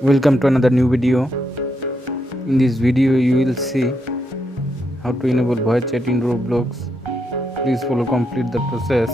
Welcome to another new video. In this video you will see how to enable voice chat in Roblox. Please follow complete the process.